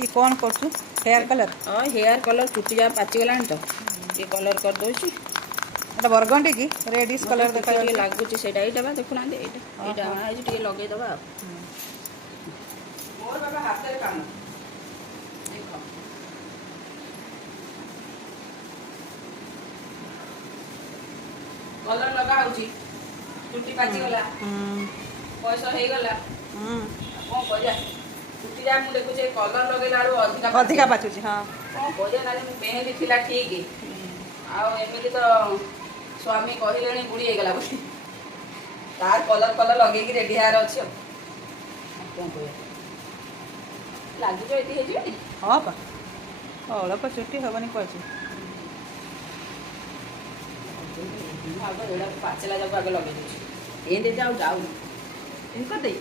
ये कौन करछु hair colour हाँ हेयर कलर चुटी जा पाचिगला तो ये कलर कर दोची एटा बरगंडी की रेडिश कलर देखा टिके लागुची सेटा एटा बा देखुना एटा एटा आना है टिके लगे दबा मोर बाबा हाथ रे काम देखो कलर लगा होची चुटी पाचिगला पैसा हे गला कौन करिया चुटी जा मु देखु कलर लगेला अधिका पाचुची हाँ कौन करिया ना मु मेहंदी थिला ठीक आ एमिति तो स्वामी कहले बुढ़ी हो गला बोली तार कलर कलर लगे कि रेडी हार अच्छे कौन कह लगे ये हाँ पा अल्प चुटी हेनी कह पाचेला जाऊ आगे लगे दे जाऊ जाऊ इनको दे